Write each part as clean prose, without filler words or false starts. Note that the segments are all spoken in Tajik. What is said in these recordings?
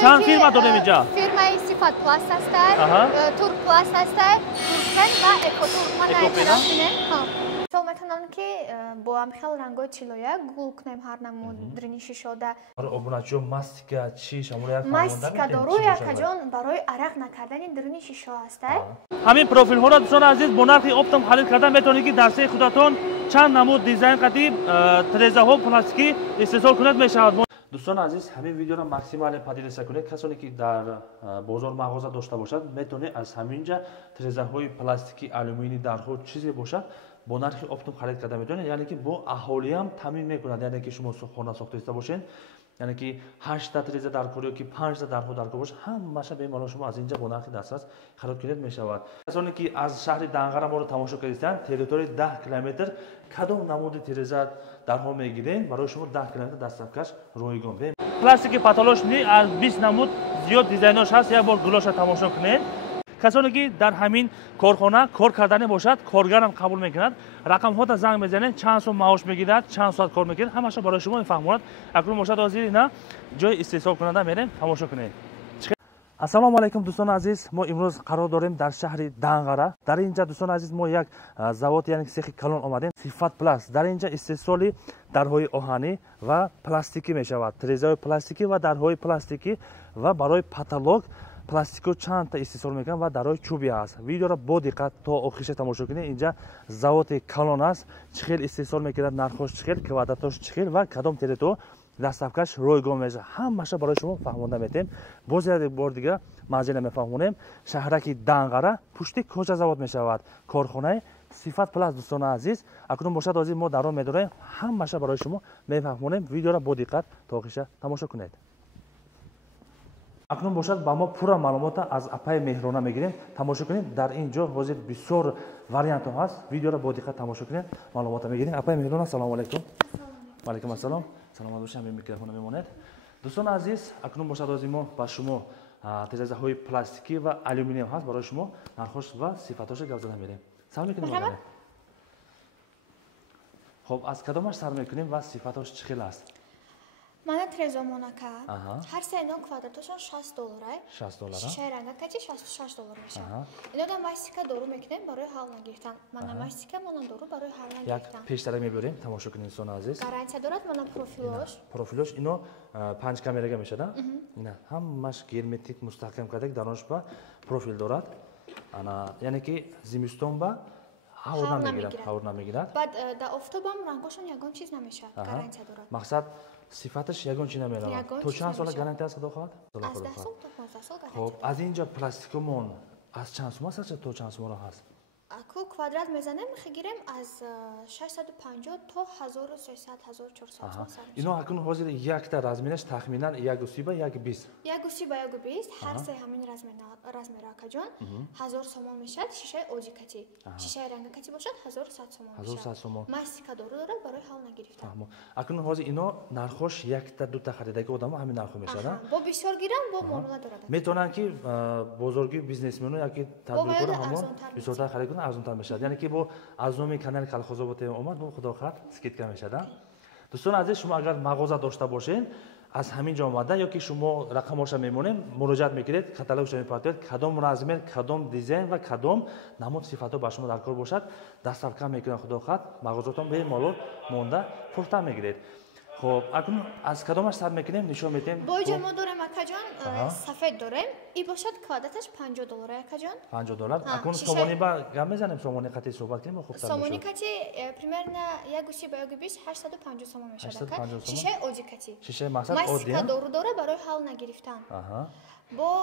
چند فیرما داریم اینجا؟ فیرمای صفات پلاس هست، تورک پلاس هست، تورکن و اکوتورک. من طرف اینه. فکر میکنم که با هم خیلی رنگای چیلویا گل کنیم هر نمود درنیشی شده. برای ابوناچو ماستیکا چی شامل یک ماستیکا دارویا کجان برای عرق نکردن درنیشی شو هست. همین پروفیل ها را دوستان عزیز با نرخ اپتیم خرید کردن میتونید که دسته خودتون چند نمود دیزاین قدیم تریزه ها پلاستیکی استفاده کنید میشود. دوستان عزیز همین ویدیو را ماکسیمال پادیرسا کنید. کسانی که در بازار مغازه داشته باشد میتونه از همینجا تریزه های پلاستیکی آلومینی در خود چیزی باشد با نرخ اپتیم خرید کرده میتونه. یعنی که با اهالی هم تامین میکنند. یعنی که شما خانه ساخته داشته باشین، یعنی که 8 تا تریزه در کار که 5 تا در خود در کار باشه، همش به مال شما از اینجا با نرخ دسترس خرید کنید میشود. کسانی که از شهر دنگره ما رو تماشا کردن، تریتوری 10 کیلومتر کدام نمود تریزه در ها میگیرین برای شما 10 کیلومتر دستکش رایگان به پلاستیک پاتالوش نی از 20 نمود زیاد دیزایناش هست. یک بار گلوش تماشا کنید. کسانی که در همین کارخانه کار کردن باشد کارگر هم قبول میکند. رقم ها تا زنگ میزنید چند ساعت معاش میگیرد، چند ساعت کار میکنید، همش برای شما میفهموند. اکنون باشد حاضر نه جای استحصال کننده میریم تماشا کنید. السلام علیکم دوستان عزیز، ما امروز قرار داریم در شهر دنگره. در اینجا دوستان عزیز ما یک زاویه یعنی سیخ کلان آمدیم. صفات پلاس در اینجا استحصال درهای آهنی و پلاستیکی میشود. تریزه پلاستیکی و درهای پلاستیکی و برای پاتالوگ پلاستیکو چند تا استفاده میکنن و درهای چوبی است. ویدیو را با دقت تا آخرش تماشا کنید. اینجا زاویه کلان است. چخیل استفاده میکنن، نرخش چخیل، کوادراتش چخیل و کدام تریتو دستکش رایگان میشه. همش برای شما فهمونده میتیم. باز یک بار دیگه ماجرا میفهمونیم. شهرک دنگره پشت کجا زاویه میشود کارخانه صفات پلاس. دوستان عزیز اکنون باشد از ما درون میداریم. همش برای شما میفهمونیم. ویدیو را با دقت تا آخرش تماشا کنید. اکنون باشد با ما پورا معلومات از اپای مهرانه میگیریم. تماشا کنید. در اینجا حاضر بسیار واریانت هست. ویدیو را با دقت تماشا کنید. معلومات میگیریم. اپای مهرانه سلام علیکم. و علیکم السلام. سلام باشید. همین میکروفون میموند. دوستان عزیز اکنون باشد از ما با شما تریزه های پلاستیکی و آلومینیوم هست برای شما نرخش و صفاتش گپ زدن میریم. سلام میکنیم. خب از کدامش سر میکنیم و صفاتش چه خیلی است؟ من تریزه موناکا هر سه نوع کوادراتشون $60. $60. شیشه رنگا کچی $66 میشه. اینا دو ماستیکا دورو میکنیم برای حال نگرفتن. من ماستیکا من دورو برای حال نگرفتن. یک پیشتر میبریم تماشا کنید دوستان عزیز. گارانتی دارد من پروفیلش اینو 5 کامراga میشه. اینا همش گرمتیک مستحکم کرده درونش با پروفیل دارد. انا یعنی که زمستون با هوا نمیگیرد. بعد در آفتاب هم رنگشون یگان چیز نمیشه. گارانتی دارد. مقصد صفاتش یگان چی نمیره. تو چند سال گارانتی است داخل؟ از 10 سال تا 15 سال گارانتی. خب از اینجا پلاستیکمون از چند سوم است تا چند سوم هست؟ اکو کوادرات میزنیم میگیریم از 650 تا 1300 1400 اینا اکنون حاضر یک تا رزمینش تخمینا 130 با 120 130 با 120 هر سه همین رزم راکا جان 1000 سوم میشه. شیشه اوجیکاتی شیشه رنگ کاتی باشد 1100 سوم میشه. 1100 سوم ماستیکا داره برای حال نگرفتن. اکنون حاضر اینا نرخش یک تا دو تا خریدگی آدم همین نرخ میشه. با بسیار گیرم با معامله داره. میتونن که بزرگی بیزنسمنو یا که تبدیل کنه همون بسیار تا خرید کنه ارزان تر میشه. یعنی که با از نوع کانال کالخوزابات اومد با خدا خاطر اسکیت کم میشه. دوستان عزیز شما اگر مغازه داشته باشین از همین جا اومده یا که شما رقمش میمونین مراجعت میکنید کاتالوگش میپرسید کدام رزم کدام دیزاین و کدام نمود صفات با شما در کار باشد دست کم میکنه خدا خاطر مغازهتون به مالو مونده پورتا میگیرید. خب اکنون از کدامش سر میکنیم نشون میدیم. با اینجا ما داریم اکا جان سفید داریم. این باشد کوادراتش $50 اکا جان. $50. اکنون سومونی با گم میزنیم سومونی قطعی صحبت کنیم خوب تر میشه. سومونی قطعی примерно 130 با 120 850 سوم میشه. شیشه اوجیکاتی. شیشه مقصد اودیان. ماستیکا داره برای حال نگرفتن. با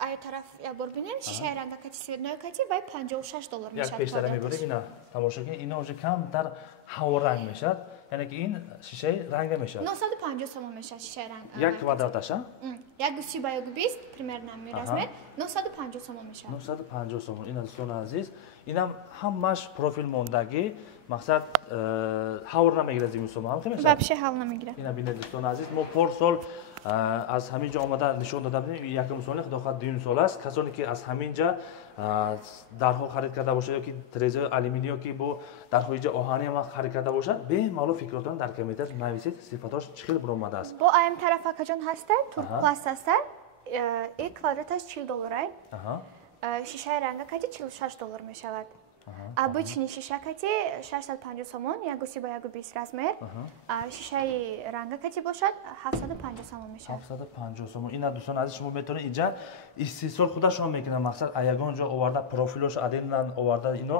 ای طرف یک بار ببینید شیشه رنگ کاتی سویدنای کاتی وای $56 میشه. یک پیشتر میبرید اینا تماشا کنید اینا اوج کم در هوا رنگ میشه. یعنی که این شیشه رنگ میشه. 950 سوم میشه شیشه رنگ. یک کوادراتش 130 با 120 примерно میرسه 950 سوم میشه. 950 سوم. این دوستان عزیز اینم همش پروفیل موندگی مقصد حور نمیگیره زمین سوم هم خیلی میشه. واپشه حال نمیگیره. اینا ببینید دوستان عزیز ما پارسال аз ҳамин ҷо омада нишон дода будем якум соли худохоҳ дуюм сол аст касоне ки аз ҳамин ҷа дарҳо харид карда бошад ёки трезои алюминий ёки бо дарҳои ҷа оҳани ҳама харид карда бошад бемалол фикротон дар компютер нависед сифатош чӣ хел буромадааст бо аим тараф акаҷон ҳастад турпласт ҳастад ин квадраташ $40 шишаи рангакати $46 мешавад обычный шишакати 650 сомон 1:120 размер шишаи рангакати бошад 750 сомон мешавад 750 сомон ина дӯстон азиз шумо метавонед инҷа истеҳсол худашон мекунанд мақсад ягон ҷо оварда профилош аденан оварда ино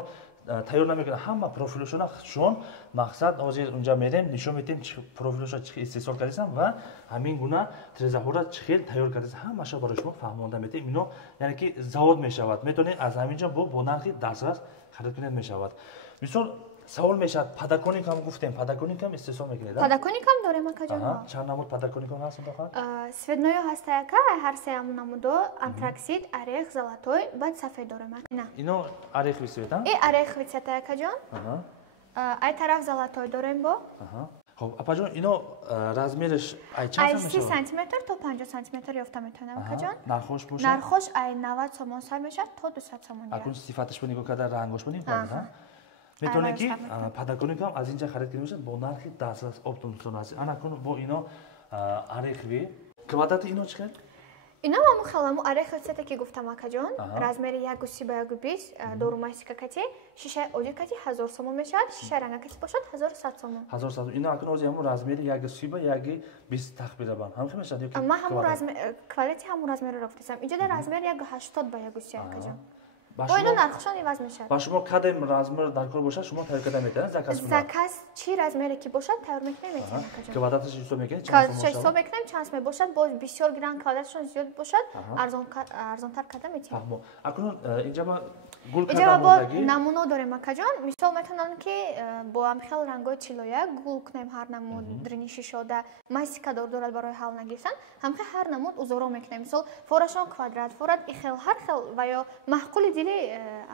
тайёр намекунанд ҳама профилошона шон мақсад ҳозир унҷа мерем нишон медиҳем профилоша чӣ истеҳсол кардесам ва ҳамин гуна трезаҳора чӣ хел тайёр кардесам ҳамаша барои шумо фаҳмонда медиҳем ино яъне ки завод мешавад метавонед аз ҳамин ҷо бо нархи дастрас харид кунед мешавад мисол савол мешавад подоконникам гуфтем подоконникам истеҳсол мекунед подоконникам дорем акаҷон чанд намуд подоконникам ҳаст светное ҳастаяка ҳар се намудо антраксид орех золотой баъд сафед дорем ино орехови свет и орехови цвета акаҷон ай тараф золотой дорем бо хоб апаҷон ино размераш ай чанд мешавад 30 сантиметр то 50 сантиметр ёфта метавонам акаҷон нархош бошад нархош ай 90 сомон сар мешавад то 200 сомон акун сифаташ нигоҳ карда рангош бинем метавонед ки подоконникам аз инҷа харид кунед бошад бо нархи дастрас оптимсон аст ана кун бо ино орехови квадрати ино чӣ хел ино мамо халаму орехови цвета ки гуфтам акаҷон размери 1:30 дору мастикакати шишаи одикати 1000 сомон мешавад шишаи рангакати бошад 1100 сомон 1100 сомон ино акун ҳозир ҳамун размери 1:20 тахминан ҳам хел мешавад ёки ман ҳамун размер квадрати ҳамун размерро гуфтам инҷа дар размер 1:80 ба 1:30 акаҷон бо ино нархшон иваз мешавад ба шумо кадем размер дар кор бошад шумо тайёр карда метавонед заказ чӣ размере ки бошад тайёр мекунем метавонем акаҷон квадраташ ҳисоб мекунед ҳисоб мекунем чанд сом бошад боз бисёр гиран квадратшон зиёд бошад арзонтар карда метавонем акун инҷа ма гул карда инҷа бо намуно дорем акаҷон мисол метавонам ки бо амхел рангои тиллоя гул кунем ҳар намуд дрини шишода мастика дорад барои ҳал нагирифтан ҳамхел ҳар намуд узоро мекунем мисол форашон квадрат форат ихел ҳар хел ва ё маҳқули дили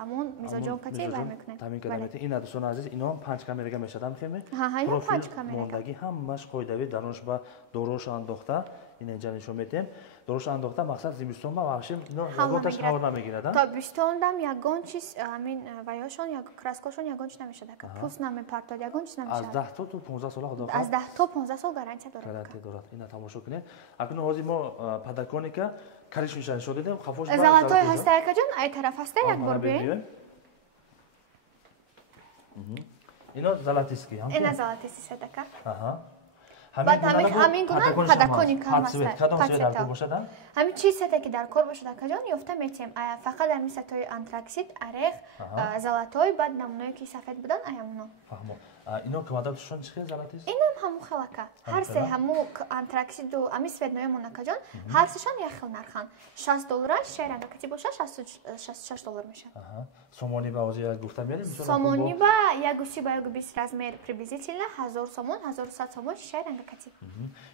амон мизоҷон кати вай мекунем тамин карда метавонед ина дӯстон азиз ино 5 камераga мешадам хеми ҳа 5 камера мондаги ҳамаш қоидави дарош ба дорош андохта ина инҷа нишон медиҳем дорош андохта мақсад зимистон ба вахшим ино ягонташ ҳавр намегирад тобистондам ягон чиз амин ваёшон як краскошон ягон чиз намешад ака пӯст намепартод ягон чиз намешад аз 10 то 15 сола худо аз 10 то 15 сол гарантия дорад ина тамошо кунед акун ҳозир мо подоконника кариш мешавад шо дидем хафош ба золотой ҳаста акаҷон ай тараф ҳаста як бор биёем ино золотиски ина золотиски садака баъд ҳамин гуна подоконника бошад ҳамин чиз сете ки дар кор бошад акаҷон ёфта метиҳем фақат ҳамин сетои антраксид орех золотой баъд намуное ки сафед буданд аямуно ино квадратшон чӣ хел золотист инам ҳамун хел ака ҳар се ҳамун антраксиду ҳамин светноямон акаҷон ҳар сешон як хел нархан $60 шишаи рангакати бошад $66 мешавад сомони ба ҳозир гуфта мерем сомони ба 1:20 размер приблизительно 1000 сомон 1100 сомон шишаи рангакати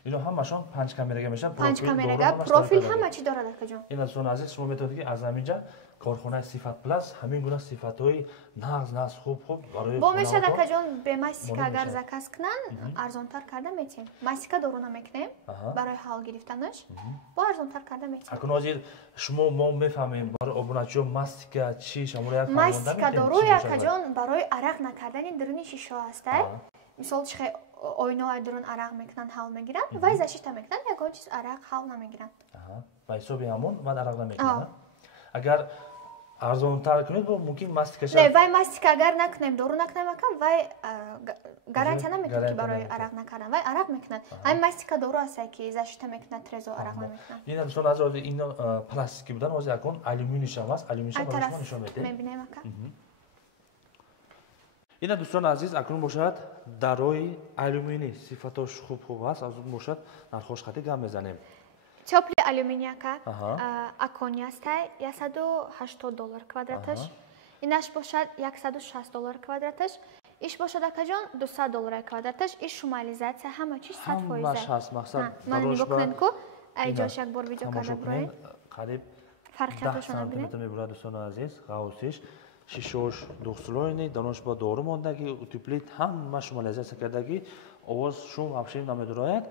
ино ҳамашон 5 камераga мешавад 5 камераga профил ҳама чӣ дорад акаҷон ина дӯстон азиз шумо метавонед ки аз ҳамин ҷа корхонаи сифат плюс ҳамин гуна сифатҳои нағз хуб барои бо мешад акаҷон бемастика агар заказ кунанд арзонтар карда метиҳем мастика дору намекунем барои ҳал гирифтанаш бо арзонтар карда метиҳем акун ҳозир шумо мо мефаҳмем барои обуначиҳо мастика чӣ шамоли як мастика доруи акаҷон барои арақ накардани дурини шишо ҳастай мисол чихе ойнои дурун арақ мекунанд ҳал мегиранд вай зашита мекунанд ягон чиз арақ ҳал намегиранд ба ҳисоби ҳамон баъд арақ намекунанд агар арзонтар кунед бо мумкин мастика не вай мастика агар накунем дору накунем ака вай гарантия наметавад ки барои арақ накардан вай арақ мекунад ҳамин мастика дору ҳастай ки зашита мекунад трезо арақ намекунад ина дӯстон аз ҳозир ино пластики будан ҳозир акун алюминишам аст алюминишам барои шумо нишон медиҳем мебинем ака ина дӯстон азиз акун бошад дарои алюминий сифатош хуб аст аз он бошад нархош хати гам мезанем тёпли алюминий ака акони ҳастай $180 квадраташ инаш бошад $160 квадраташ иш бошад акаҷон $200 квадраташ иш шумализатсия ҳама чиз 100%. Ман нигоҳ кунед ку ай ҷош як бор видео карда буроед қариб фарқиятошон 10 см мебурад дӯстон азиз ғавсиш шишош духсулойни донош ба дору мондаги утеплит ҳама шумализатсия кардаги овоз шум ҳамшин намедурояд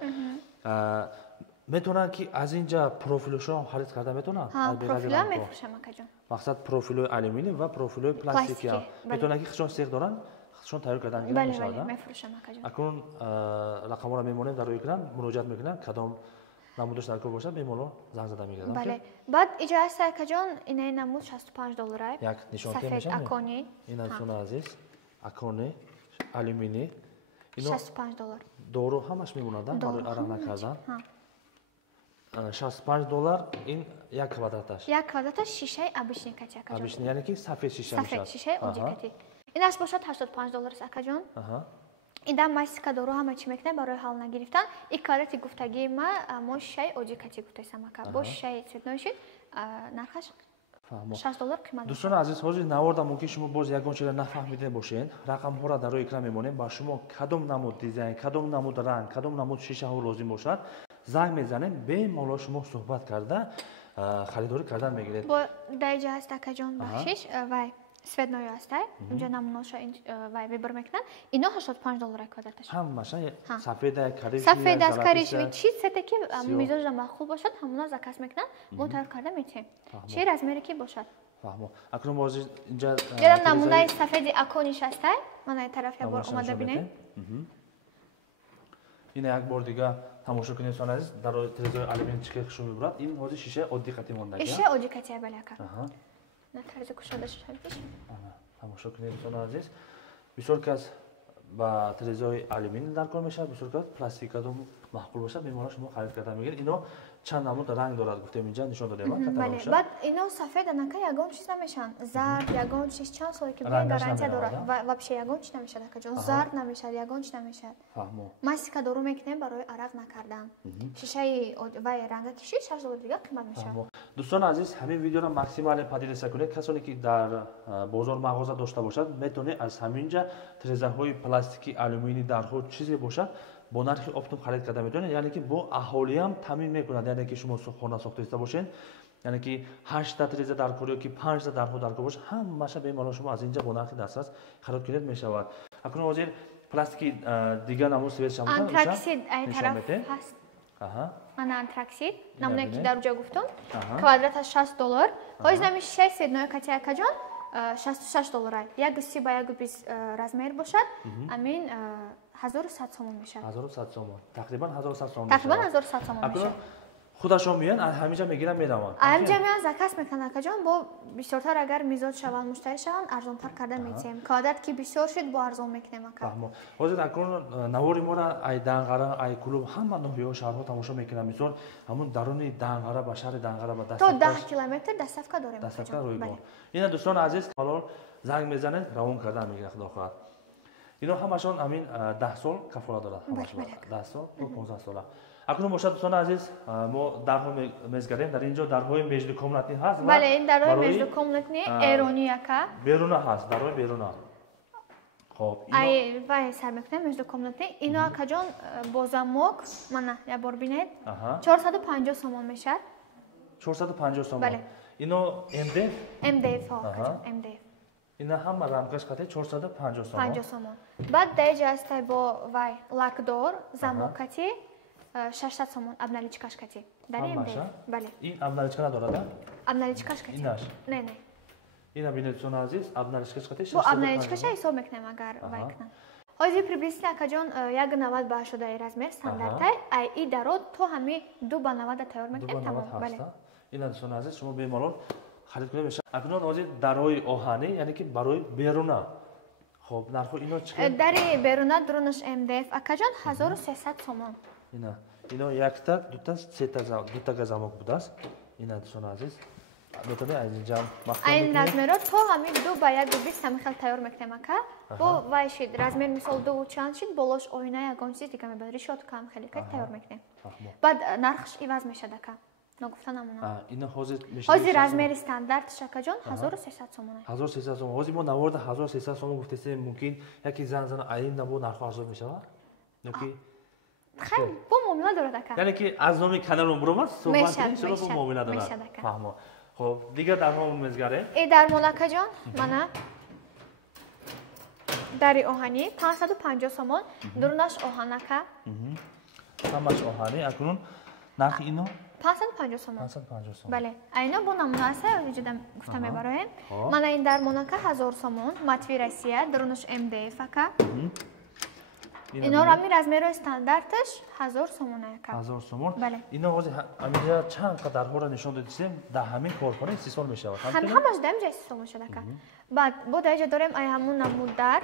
میتونن که از اینجا پروفیلشون هم خرید کرده میتونن؟ ها پروفیل هم میفروشم اکاجون. مقصد پروفیل آلومینی و پروفیل پلاستیکی هم میتونن که خودشون سیخ دارن خودشون تیار کردن گیرن میشه. بله میفروشم اکاجون. اکنون رقم رو میمونیم در روی اکران مراجعه میکنن کدام نمودش در کار باشه بیمولو زنگ زده میگردن. بله بعد اجازه است اکاجون این نمود 65 دلاره. یک نشانه میشه. اکونی. این دوستان عزیز اکونی آلومینی 65 دلار. دورو همش میمونه برای آرام نکردن. 65 دلار این یک کوادراتش. یک کوادراتش شیشه ابیشنی کتی اکاجون. ابیشنی یعنی که سفید شیشه میشه. سفید شیشه اوجی کتی. این اش باشد 85 دلار است اکاجون. این دام ماسیکا دورو همه چی میکنه برای حال نگرفتن. این کارتی گفتگی ما شیشه اوجی کتی گفتیم اکا. با شیشه سیدنوشید نرخش 60 دلار قیمت. دوستان عزیز حاضر نوارد ممکن شما باز یگان چیز نفهمیده باشین رقم ها را در روی اکران میمونیم با شما کدام نمود دیزاین کدام نمود رنگ کدام نمود شیشه ها لازم باشد زنگ میزنیم به مولا شما صحبت کرده خریداری کردن میگیرید. با درجه هست اکاجون بخشش وای سفید است اینجا نمونه‌اش وای ببر میکنن اینا 85 دلار کوادراتش. همش سفید کریش سفید از کریش چیز سته که میزاج معقول باشد همونا زکاس میکنن منتر کرده میتیم. چه رزمری کی باشد؟ فهمو. اکنون باز اینجا نمونه سفید اکونیش هست من این طرف یک بار اومده ببینید. این یک بار دیگه تماشا کنید دوستان عزیز در روی تلویزیون آلومینی چیکار شما میبرد این حوزه شیشه عادی قطعی مونده. شیشه عادی قطعی بله که. نه طرز کشاده شده میشه. تماشا کنید دوستان عزیز بسیار کس با تلویزیون آلومینی در کار میشه بسیار کس پلاستیک کدوم معقول باشه میمونه شما خرید کرده میگیرید. اینو چند نمود رنگ دارد گفتم اینجا نشون دادم بله بعد اینا سفید نکه یگان چیز نمیشن زرد یگان چیز چند سالی که بیان گارانتی داره و بشه یگان چیز نمیشه که چون زرد نمیشه یگان چیز نمیشه. فهمو. ماسیکا دورو میکنیم برای عرق نکردن. شیشه و رنگ کشی 60 دلار دیگه قیمت میشه. دوستان عزیز همین ویدیو را ماکسیمال پدیدسا کنید کسانی که در بازار مغازه داشته باشد میتونه از همینجا تریزهای پلاستیکی آلومینی در خود چیزی باشد با نرخ اپتوم خرید کرده میتونه یعنی که با اهالی هم تامین میکنند یعنی که شما خانه ساخته داشته باشین یعنی که 8 تا تریزه در کار که 5 تا در خود در کار باشه همشه به مال شما از اینجا با نرخ دسترس خرید کنید میشود. اکنون وزیر پلاستیکی دیگه نمود سویت شما انتراکسید این طرف هست. من انتراکسید نمونه که در اونجا گفتم کوادراتش 60 دلار باز نمیشه 69 کتی اکاجون 66 دلار یک سی با یک 20 رزمیر باشد امین 1100 تومان میشه. 1100 تومان تقریبا 1100 تومان تقریبا 1100 تومان میشه. خودشون میان همینجا میگیرن میرون همینجا میان زکاس میکنن که جان با بیشتر اگر میزاد شوند مشتری شوند ارزان تر کرده میتیم کوادرات که بسیار شد با ارزان میکنیم اکا واسه اکنون نواری ما را ای دنگره ای کلوب همه نوعی شهرها تماشا میکنن مثلا همون درون دنگره با شهر دنگره با دست تا 10 کیلومتر دستفکا داریم دستفکا روی ما اینا دوستان عزیز حالا زنگ میزنن روان کردن میگه داخل اینا همشون همین 10 سال کفاره داره همشون 10 سال تا 15 سال. اکنون باشد دوستان عزیز ما درها میزگریم در اینجا درهای مجد کمونتنی هست بله این درهای مجد کمونتنی ایرانی اکا بیرون هست درهای بیرون خب ای وای سر میکنم مجد کمونتنی اینا اکا جان با زموک من یه بار بینید 450 تومان میشه 450 تومان بله اینو MDF ها MDF اینا هم رمکش کته 450 تومان 50 تومان بعد دیگه است با وای لاکدور زموکتی 600 تومان ابنالیچکاش کتی داریم بله این ابنالیچکا نداره ابنالیچکاش کتی نه نه اینا ببینید دوستان عزیز ابنالیچکاش کتی 600 با ابنالیچکاش حساب میکنم اگر وای کنم حاضر приблизительно اکاجون یک 90 با شده رزمر استاندارد ای درو تو همین 2 با 90 تیار میکنیم تمام بله اینا دوستان عزیز شما بیمارون خرید کنید میشه اکنون حاضر درای آهنی یعنی که برای بیرونا خب نرخ اینا چقدر دری بیرونا درونش MDF اکاجون 1300 تومان اینا یک تا دو تا سه تا گزمک بوده است اینا دوستان عزیز میتونه از اینجا مختار این رزمرا تو همین 2 با 1 20 همخیل تیار میکنیم اکا با وایشید رزمر مثال 2 چند شید بالاش آینه یگان چیز دیگه میبری شد کم خیلی که تیار میکنیم بعد نرخش عوض میشه دکا نگفتن امونا اینا حاضر رزمر استاندارد شکا جان 1300 تومانه 1300 تومان حاضر ما نوارد 1300 تومان گفتیم ممکن یکی زن این نبود نرخ ارزان میشه نکی خیلی با مومینا داره دکا یعنی که از نام کانال عمرم صحبت کنیم چرا با مومینا داره فهمو خب دیگه در همون مزگره ای در موناکا جان منه دری آهنی 550 تومان درونش آهنکا همش آهنی اکنون нархи ино 550 сомон. 550 сомон. бале. Айно бо намуна аст, ҷуда гуфта мебароем. Мана ин дар монака 1000 сомон, матви Россия, дарунаш МДФ ака. Ино рами размери стандарташ 1000 сомон ака. 1000 сомон. бале. Ино ҳозир амиҷа чанд қадарҳоро нишон додисем, дар ҳамин корхона истеҳсол мешавад. ҳамаш дар ҷо истеҳсол мешавад ака. баъд бо дар ҷо дорем ай ҳамун намудар.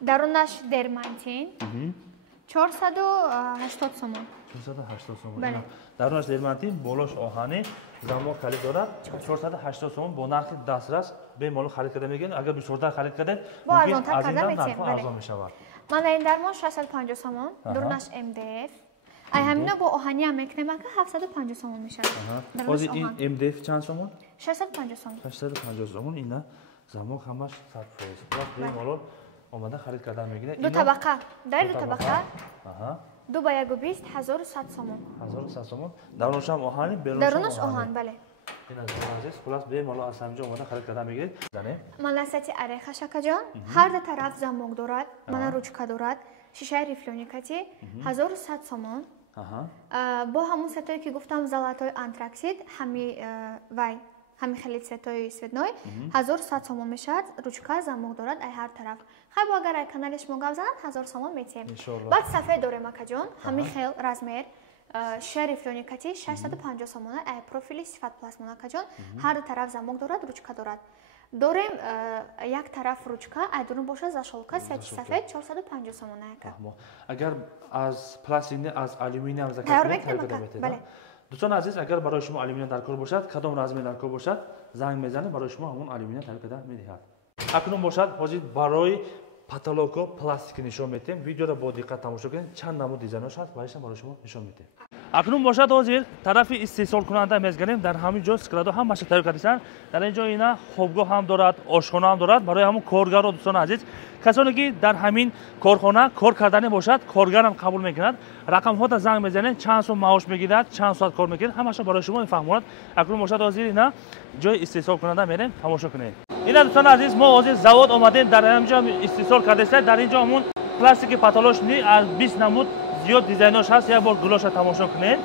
дарунаш дермантин. 480 сомон. 480 сомон. бале. дарунаш дермантин, болош оҳани, замок халид дорад. 480 сомон бо нархи дастрас бемалол халид карда мегӯянд. агар бисёртар халид кардед, мумкин аз ин нархҳо арзон мешавад. мана ин дармон 650 сомон, дарунаш МДФ. ай ҳамина бо оҳани ҳам мекунем ака 750 сомон мешавад. ҳозир ин МДФ чанд сомон? 650 сомон. 650 сомон. ина замок ҳамаш 100%. бемалол омада халид карда мегӯянд. ду табақа, дар ду табақа. ду ба 120 1100 сомон. 1100 сомон. дарунаш ҳам оҳани, белош дарунаш оҳан, бале. ин аз азиз, хулас бемалол аз ҳамҷо омада халид карда мегӯяд. Зане. Маласати ареха шакаҷон, ҳар ду тараф замок дорад, мана ручка дорад, шишаи рифлёникати 1100 сомон. бо ҳамун сетое ки гуфтам золотой антраксид, вай ҳамин хеле цветои светной 1100 сомон мешавад, ручка замок дорад ай ҳар тараф. хай бо агар ай канали шумо гап занад 1000 сомон метем. баъд сафед дорем акаҷон, ҳамин хел размер шишаи рифлёникати 650 сомон ай профили сифат пластмон акаҷон, ҳар ду тараф замок дорад, ручка дорад. дорем як тараф ручка, ай дурун бошад зашолка сети сафед 450 сомон ака. агар аз пластини аз алюминиям заказ метед. дӯстон азиз, агар барои шумо алюминиям дар кор бошад, кадом размер дар кор бошад, занг мезанед, барои шумо ҳамон алюминиям тайёр карда медиҳад. акнун бошад, ҳозир барои потолоко пластики нишон метем. видеоро бо диққат тамошо кунед, чанд намуд дизайнош ҳаст, баъдаш барои шумо нишон метем. акнун бошад, ҳозир тарафи истеҳсолкунанда мезганем, дар ҳамин ҷо складо ҳамаша тайёр кардасан. дар ин ҷо ина хобгоҳ ҳам дорад, ошхона ҳам дорад. барои ҳамон коргаро дӯстон азиз, касоне ки дар ҳамин корхона кор кардани бошад, коргарам қабул мекунад. рақамҳода занг мезанед, чанд сом маош мегирад, чанд соат кор мекунед, ҳамаша барои шумо мефаҳмонад. акнун бошад, ҳозир ина ҷои истеҳсолкунанда мерем, тамошо кунед. ина дӯстон азиз, мо ҳозир завод омадем, дар ҳамҷо истеҳсол кардеста. дар ин ҷо ҳамон пластики патолошни аз 20 намуд зиёд дизайнош ҳаст. як бор гулоша тамошо кунед.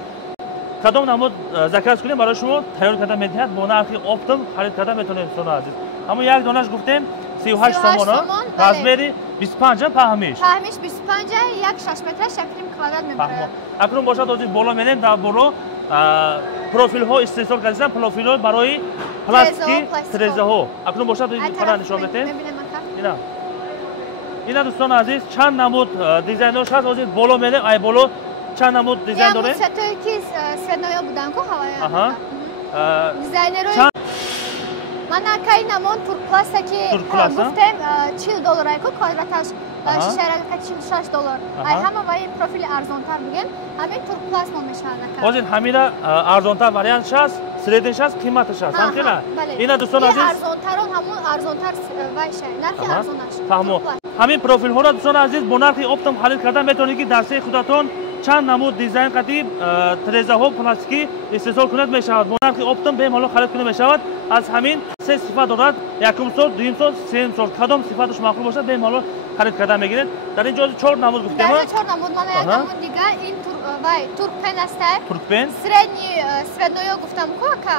кадом намуд заказ кунем, барои шумо тайёр карда медиҳад, бо нархи оптом халид карда метавонед. дӯстон азиз, ҳамон як донаш гуфтем 38 сомон, размери 25 паҳмиш. паҳмиш 25, як 6 метр шакли квадрат мебарад. акнун бошад, ҳозир боло менем, дар боло профилҳо истеҳсол кардасан, профилҳо барои пластики трезаҳо. акнун бошад, фарқ нишон метем. ина дӯстон азиз, чанд намуд дизайнош ҳаст, ҳозир боло менем, ай боло чанд намуд дизайн дорем. сетое ки светноё будан ку ҳавая. дизайнерои мана кай намон туркпласта ки гуфтем $40 ку квадраташ, шишарака $46. ай ҳама вай профили арзонтар бугем, ҳамин туркпласт мо мешавад ака. ҳозир ҳамина арзонтар вариантш аст, среднш аст, қиматш аст. ҳамчина? ина дӯстон азиз, арзонтарон ҳамон арзонтар вайшай, нархи арзонаш. фаҳмо. ҳамин профилҳоро дӯстон азиз бо нархи оптом халид карда метавонед ки дар саи худатон чанд намуд дизайн қатиб трезаҳо пластикӣ истеҳсол кунед мешавад. бо нархи оптом бемалол халид кунед мешавад. аз ҳамин се сифат дорад, якум сот, дуюм сот, сеюм сот. кадом сифаташ маъқул бошад, бемалол халид карда мегиред. дар ин ҷо 4 намуд гуфтем. дар 4 намуд, мана як намуд дига, ин туркпен аст. туркпен. средний светноё гуфтам ку ака.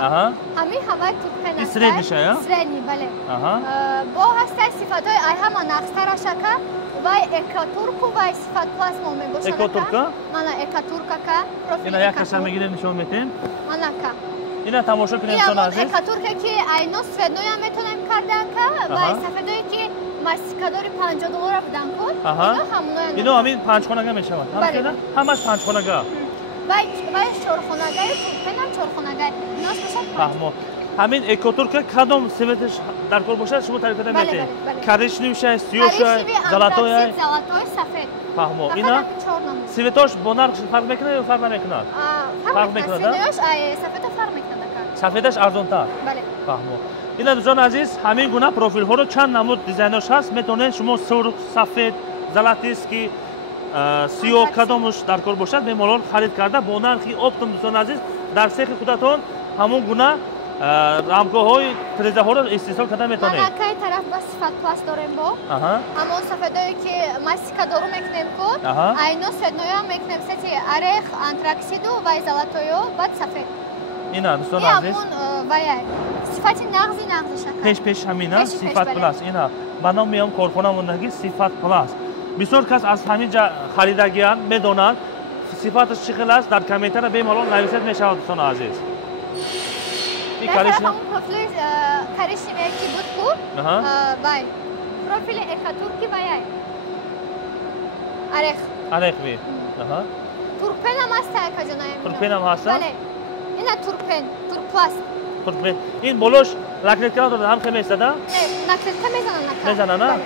ҳамин ҳавай туркпен аст. средниша, я? средний, бале. бо ҳастай сифатҳои ай ҳама нақстараш ака. вай экотурку, вай сифат пласт мо мебошад. Экотурка? мана экотурка ка. ина як каша мегирем, нишон метем. мана ка. ина тамошо кунем сон азиз. ина экотурка ки айно светноя метонем карда ка, вай сафедое ки мастикадори $50 будан ку. ина ҳамуноя. ино ҳамин панҷхонага мешавад. ҳамаш панҷхонага. вай чорхонага, туркпенам чорхонага. инаш бошад. фаҳмо. ҳамин экотурка кадом светш дар кор бошад, шумо тайёр карда метавонед. коричневшай, сиёшай, золотояй, сафед. фаҳмо. ина светош бо нарх фарқ мекунад ё фарқ намекунад? фарқ мекунад. сафеда фарқ мекунад. сафедаш арзонтар. бале. фаҳмо. ина дӯстон азиз, ҳамин гуна профилҳоро чанд намуд дизайнош ҳаст, метавонед шумо сурх, сафед, золотистки, сиёҳ кадомаш дар кор бошад, бемалол халид карда бо нархи оптом. дӯстон азиз, дар сехи худатон ҳамон гуна рамкаҳои трезаҳоро истеҳсол карда метавонед. Манакай тараф ба сифат пласт дорем бо. Ҳамон сафедое ки мастикадору мекунем ко, айно светноям мекунем сети орех, антраксиду ва золотое, баъд сафед. Ина дӯстон азиз. Ҳамон ваяй. Сифати нағзи шакар. Пеш ҳамина сифат пласт. Ина ба ном меом корхонамондаги сифат пласт. Бисёр кас аз ҳамин ҷа харидагиянд медонанд сифаташ чӣ хел аст, дар комментария бемалол нависед мешавад дӯстон азиз. Профили коричневе ки буд ку, бай. Профили экатурки ваяй. Орех. Орех ви. Турпенам аст акаҷонаем. Турпенам аст? Бале. Ина турпен, турпласт. Турпен. Ин болош наклетка дорад, ҳам хел меистада? Не, наклетка мезананд нака. Мезананд?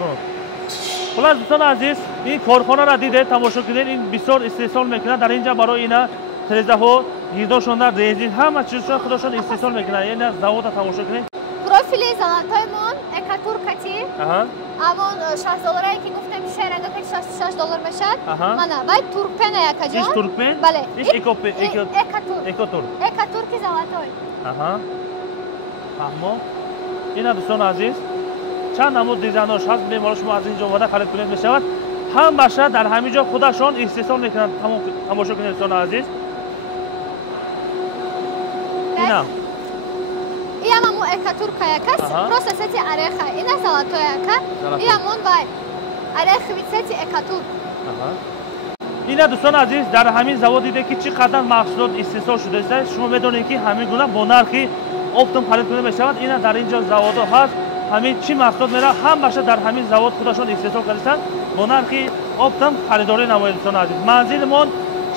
Хулас дӯстон азиз, ин корхонаро дидед, тамошо кунед, ин бисёр истеҳсол мекунад. Дар ин ҷа барои ина трезаҳо, гирдошонда, резин, ҳама чизшон худошон истеҳсол мекунад. Ина заводро тамошо кунед. Профили золотоймон экатуркати. Амон $60 ки гуфтем ки шайранга ки $66 мешад. Мана вай турпен якаҷон. Иш турпен? Бале. Иш экатур. Экатур. Экатурки золотой. фаҳмо. Ина дӯстон азиз, чанд намуд дизайнош ҳаст, бемалол шумо аз ин ҷо омода харид кунед мешавад. Ҳамаша дар ҳамин ҷо худашон истеҳсол мекунанд. Тамошо кунед дӯстон азиз. Ина. Иамамо экатурка якас, просто сети ореха. Ина золотой яка. Иамон вай. Орех вид сети экатур. ина дӯстон азиз, дар ҳамин завод диде ки чӣ қадар маҳсулот истеҳсол шудааст. Шумо медонед ки ҳамин гуна бо нархи оптом харид кунда мешавад. Ина дар ин ҷо заводо ҳаст. ҳамин чӣ маҳсулот меравад, ҳамаша дар ҳамин завод худашон истеҳсол кардастанд. Бо нархи оптом харидорӣ намоед дӯстон азиз. Манзилмон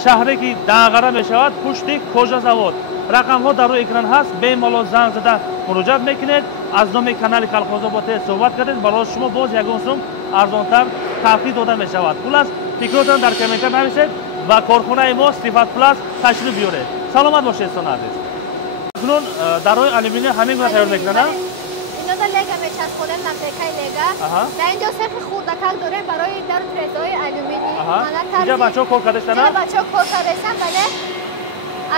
шаҳре ки Дағара мешавад, пушти кожа завод. рақамҳо дар рӯи экран ҳаст. Бемалол занг зада муроҷиат мекунед. аз номи канали Колхозобод суҳбат кардед. барои шумо боз ягон сум арзонтар таҳвил дода мешавад. хулас фикротон дар комментар нависед ва корхонаи мо Сифат Пласт ташриф биёред. саломат бошед дӯстон азиз. акнун дар рӯи алюминий ҳамин гуна тайёр мекунанд. Инода лега мечаспонем, наклейкаи лега. Дар ин ҷо сехи хурдакак дорем барои дар трезаҳои алюминий. Инҷа бачаҳо кор кардастанд? Инҷа бачаҳо кор кардастанд, бале.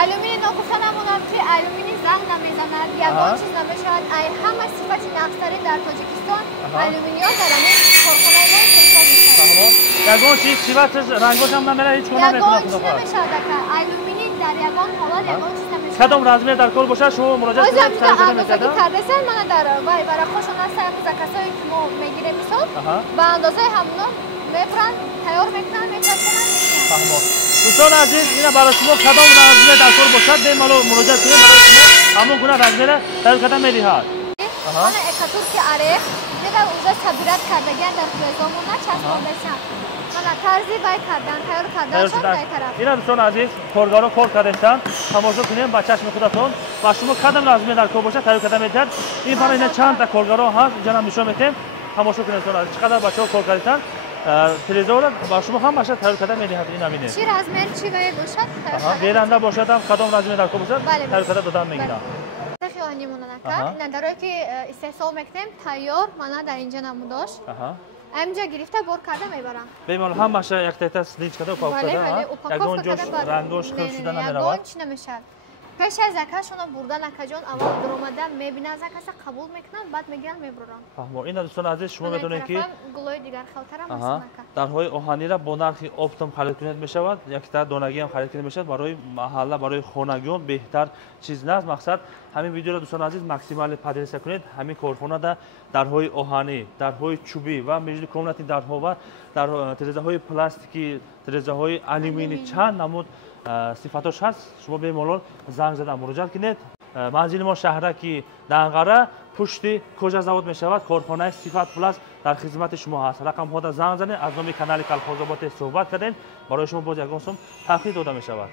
Алюминий ногуфта намонад ки алюминий занг намезанад, ягон чиз намешавад. Ай ҳама сифати нақстари дар Тоҷикистон алюминиён дар ҳамин корхонаи мо истеҳсол мешавад. Ягон чиз сифаташ рангош ҳам намерад, ҳеҷ гуна намекунад. Ягон чиз намешавад ака. Алюминий дар ягон ҳолат ягон чиз намешавад. кадом размер дар кор бошад шумо муроҷиат кунед, тариқада мешавад. Кардасан мана дар вай варақҳошон аст за касое ки мо мегирем мисол, ба андозаи ҳамно мебуранд, тайёр мекунанд, мечаспонанд. фаҳмо. дӯстон азиз, ина барои шумо кадом размер дар кор бошад, бемалол муроҷиат кунед, барои шумо ҳамон гуна размера тайёр карда медиҳад. Мана экатурки орех, деда уже сабират кардагиянд дар трезаҳомон начаспондасанд. Мана тарзи бай кардан, тайёр карданшон дар тараф. Ина дӯстон азиз, коргаро кор кардастанд. Тамошо кунем ба чашми худатон ва шумо кадом размер дар кор бошад, тайёр карда медиҳад. Ин бара ина чанд та коргаро ҳаст, инҷа нам нишон медиҳем. Тамошо кунед дӯстон азиз, чӣ қадар бачаҳо кор кардастанд. трезаҳоро ба шумо ҳамаша тайёр карда медиҳад. Ин ҳамине. Чӣ размер, чӣ вай бошад? беранда бошад ҳам кадом размер дар кор бошад, тайёр карда додан мегирад. Надарои ки истеҳсол мекунем, тайёр мана дар ин ҷо намудош. Амҷа гирифта бор карда мебарам. Бемалол ҳамаша яктайта сличкада упаковкада. Ягон ҷош рангош хел шуда намеравад. Ягон чӣ намешавад. Пеш аз закашона бурдан акаҷон аввал биромада мебинад, закаса қабул мекунам, баъд мегиранд мебурам. фаҳмо. Ина дӯстон азиз, шумо медонед ки гулои дигар хелтарам аст. дарҳои оҳаниро бо нархи оптом харид кунед мешавад. якта донагӣ ҳам харид кунед мешавад. барои маҳалла, барои хонагиён беҳтар чиз наст. мақсад ҳамин видеоро дӯстон азиз максимале подписка кунед. ҳамин корхонада дарҳои оҳанӣ, дарҳои чӯбӣ ва между комнати дарҳо ва дар трезаҳои пластикӣ, трезаҳои алюминий чанд намуд сифатош ҳаст. шумо бемалол занг зада муроҷиат кунед. манзили мо шаҳраки Дағара, пушти кожа завод мешавад. корхонаи Сифат Пласт дар хизмати шумо ҳаст. рақамҳода занг занед, аз номи канали Колхозобод суҳбат кардем. барои шумо боз ягон сум таҳвил дода мешавад.